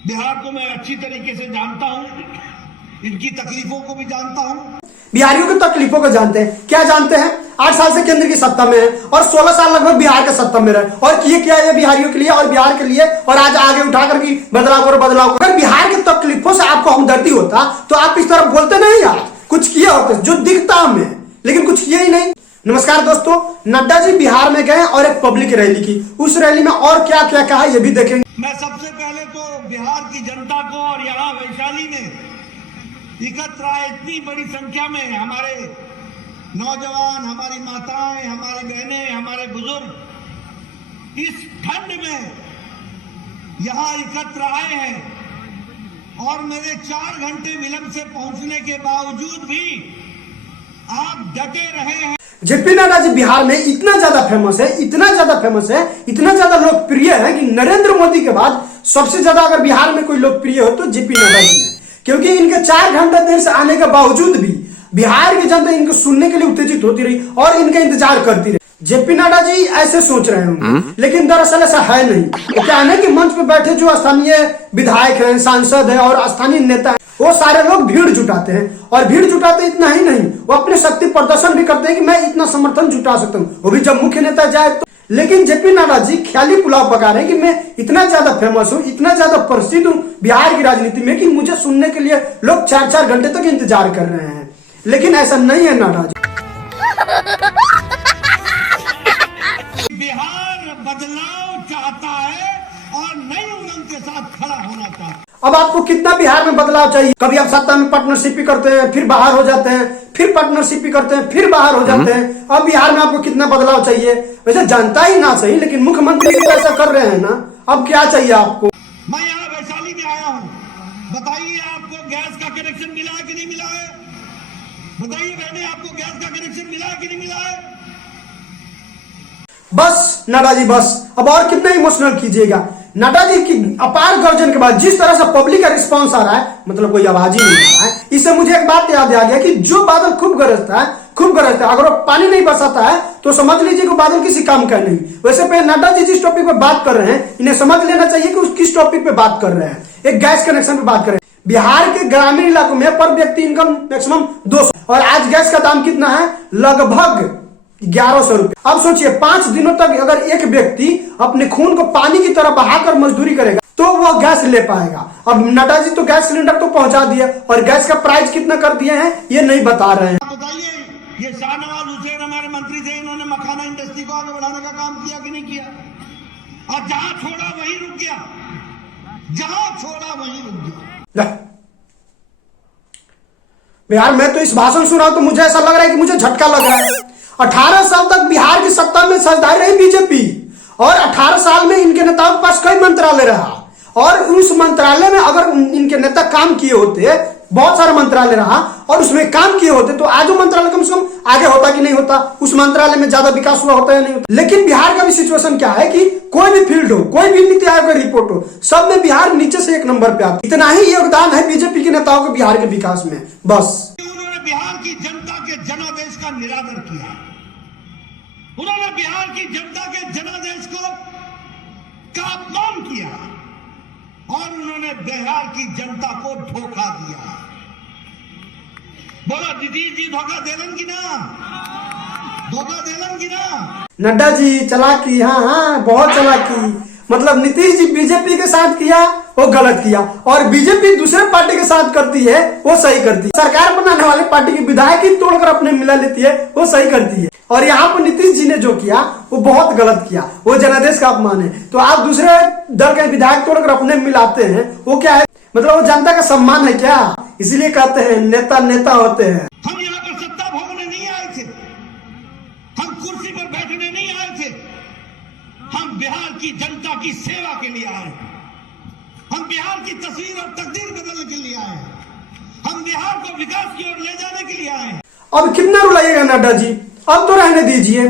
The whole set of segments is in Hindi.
बिहार को मैं अच्छी तरीके से जानता हूं, इनकी तकलीफों को भी जानता हूं। बिहारियों की तकलीफों को जानते हैं। क्या जानते हैं? 8 साल से केंद्र की सत्ता में है और 16 साल लगभग बिहार के सत्ता में रहे और किए क्या है बिहारियों के लिए और बिहार के लिए, और आज आगे उठाकर भी बदलाव करो बदलाव करो। अगर बिहार की तकलीफों से आपको हमदर्दी होता तो आप इस तरह बोलते नहीं, आज कुछ किए होते जो दिखता हमें, लेकिन कुछ किए ही नहीं। नमस्कार दोस्तों, नड्डा जी बिहार में गए और एक पब्लिक रैली की। उस रैली में और क्या क्या कहा ये भी देखेंगे। मैं सबसे पहले तो बिहार की जनता को और यहाँ वैशाली में एकत्र आए इतनी बड़ी संख्या में हमारे नौजवान, हमारी माताएं, हमारी बहनें, हमारे बुजुर्ग इस ठंड में यहाँ एकत्र आए हैं और मेरे 4 घंटे विलंब से पहुंचने के बावजूद भी आप डटे रहे हैं। जेपी नड्डा जी बिहार में इतना ज्यादा फेमस है, इतना ज्यादा फेमस है, इतना ज्यादा लोकप्रिय है कि नरेंद्र मोदी के बाद सबसे ज्यादा अगर बिहार में कोई लोकप्रिय हो तो जेपी नड्डा जी है। क्योंकि इनके 4 घंटे देर से आने के बावजूद भी बिहार की जनता इनको सुनने के लिए उत्तेजित होती रही और इनका इंतजार करती रही। जेपी नड्डा जी ऐसे सोच रहे होंगे, लेकिन दरअसल ऐसा है नहीं। तो क्या है ना कि मंच पे बैठे जो स्थानीय विधायक हैं, सांसद हैं और स्थानीय नेता हैं, वो सारे लोग भीड़ जुटाते हैं और भीड़ जुटाते इतना ही नहीं, वो अपने शक्ति प्रदर्शन भी करते हैं कि मैं इतना समर्थन जुटा सकता हूँ, वो भी जब मुख्य नेता जाए तो। लेकिन जेपी नड्डा जी ख्याली पुलाव पका रहे हैं कि मैं इतना ज्यादा फेमस हूँ, इतना ज्यादा प्रसिद्ध हूँ बिहार की राजनीति में कि मुझे सुनने के लिए लोग 4-4 घंटे तक इंतजार कर रहे हैं। लेकिन ऐसा नहीं है नड्डा जी। बिहार बदलाव चाहता है और नई उमंग के साथ खड़ा होना चाहता है। अब आपको कितना बिहार में बदलाव चाहिए? कभी आप सत्ता में पार्टनरशिप ही करते हैं, फिर बाहर हो जाते हैं, फिर पार्टनरशिप ही करते हैं, फिर बाहर हो जाते हैं। अब बिहार में आपको कितना बदलाव चाहिए? वैसे जनता ही ना सही, लेकिन मुख्यमंत्री तो ऐसा कर रहे हैं ना, अब क्या चाहिए आपको? मैं यहाँ वैशाली में आया हूँ, बताइए आपको गैस का कनेक्शन मिला है कि नहीं मिला है? बताइए बहने, आपको गैस का कनेक्शन मिला है कि नहीं मिला है? बस नड्डा जी बस, अब और कितना इमोशनल कीजिएगा। नड्डा जी की अपार गर्जन के बाद जिस तरह से पब्लिक का रिस्पांस आ रहा है, मतलब कोई आवाज ही नहीं आ रहा है। इससे मुझे एक बात याद आ गया कि जो बादल खूब गरजता है अगर वो पानी नहीं बरसाता है तो समझ लीजिए कि बादल किसी काम का नहीं। वैसे पे नड्डा जी जिस टॉपिक पे बात कर रहे हैं, इन्हें समझ लेना चाहिए कि उस किस टॉपिक पे बात कर रहे हैं। एक गैस कनेक्शन पे बात कर रहे हैं। बिहार के ग्रामीण इलाकों में पर व्यक्ति इनकम मैक्सिमम 200 और आज गैस का दाम कितना है? लगभग 1100 रुपए। अब सोचिए 5 दिनों तक अगर एक व्यक्ति अपने खून को पानी की तरह बहाकर मजदूरी करेगा तो वह गैस ले पाएगा। अब नड्डा जी तो गैस सिलेंडर तो पहुंचा दिया और गैस का प्राइस कितना कर दिए हैं ये नहीं बता रहे हैं। बताइए, ये शाहनवाज हुसैन हमारे मंत्री थे, इन्होंने मखाना इंडस्ट्री को आगे बढ़ाने का काम किया कि नहीं किया? और जहां छोड़ा वहीं रुक गया, जहां छोड़ा वहीं रुक गया। यार मैं तो इस भाषण सुन रहा हूं तो मुझे ऐसा लग रहा है कि मुझे झटका लग रहा है। 18 साल तक बिहार की सत्ता में साझेदार रही बीजेपी और 18 साल में इनके नेताओं के पास कई मंत्रालय रहा और उस मंत्रालय में अगर इनके नेता काम किए होते, बहुत सारे मंत्रालय रहा और उसमें काम किए होते तो आज वो मंत्रालय कम से कम आगे होता कि नहीं होता, उस मंत्रालय में ज्यादा विकास हुआ होता या नहीं होता। लेकिन बिहार का भी सिचुएशन क्या है कि कोई भी फील्ड हो, कोई भी नीति आयोग का रिपोर्ट हो, सब में बिहार नीचे से 1 नंबर पे आता। इतना ही योगदान है बीजेपी के नेताओं के बिहार के विकास में। बस उन्होंने बिहार की जनता के जनादेश का निरादर किया, उन्होंने बिहार की जनता के जनादेश का अपमान किया और उन्होंने बिहार की जनता को धोखा दिया। बोला नीतीश जी धोखा देलन की ना? धोखा देलन की ना? नड्डा जी चालाकी, हाँ बहुत चालाकी। मतलब नीतीश जी बीजेपी के साथ किया वो गलत किया और बीजेपी दूसरे पार्टी के साथ करती है वो सही करती है। सरकार बनाने वाले पार्टी की विधायक ही तोड़कर अपने मिला लेती है वो सही करती है। और यहाँ पर नीतीश जी ने जो किया वो बहुत गलत किया, वो जनादेश का अपमान है। तो आप दूसरे दल के विधायक तोड़कर अपने मिलाते हैं, वो क्या है? मतलब वो जनता का सम्मान है क्या? इसीलिए कहते हैं नेता नेता होते हैं। हम यहाँ पर सत्ता भोगने नहीं आए थे, हम कुर्सी पर बैठने नहीं आए थे, हम बिहार की जनता की सेवा के लिए आए हैं। हम बिहार की तस्वीर और तकदीर बदलने के लिए आए हैं, हम बिहार को विकास की ओर ले जाने के लिए आए हैं। अब कितना रुलाइएगा नड्डा जी, अब तो रहने दीजिए।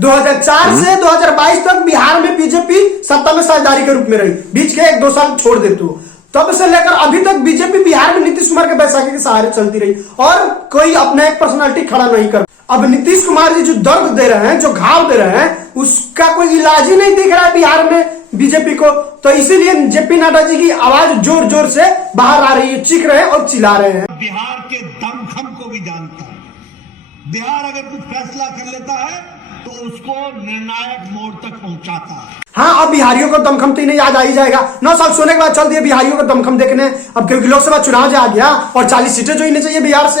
2004 से 2022 तक बिहार में बीजेपी सत्ता में साझेदारी के रूप में रही, बीच के 1-2 साल छोड़ दे तो तब से लेकर अभी तक बीजेपी बिहार में नीतीश कुमार के बैसाखी के सहारे चलती रही और कोई अपना एक पर्सनालिटी खड़ा नहीं कर। अब नीतीश कुमार जी जो दर्द दे रहे हैं, जो घाव दे रहे हैं, उसका कोई इलाज ही नहीं दिख रहा है बिहार में। बीजेपी को, तो इसीलिए जेपी नड्डा जी की आवाज जोर जोर से बाहर आ रही है, चीख रहे हैं और चिल्ला रहे हैं। बिहार के दमखम को भी जानता है। बिहार अगर कुछ फैसला कर लेता है तो उसको निर्णायक मोड़ तक पहुंचाता है। हाँ, अब बिहारियों को दमखम तो इन्हें याद आ ही जाएगा। 9 साल सोने के बाद चल दिए बिहारियों को दमखम देखने, अब क्योंकि लोकसभा चुनाव जो आ गया और 40 सीटें जो इन्हें चाहिए बिहार से।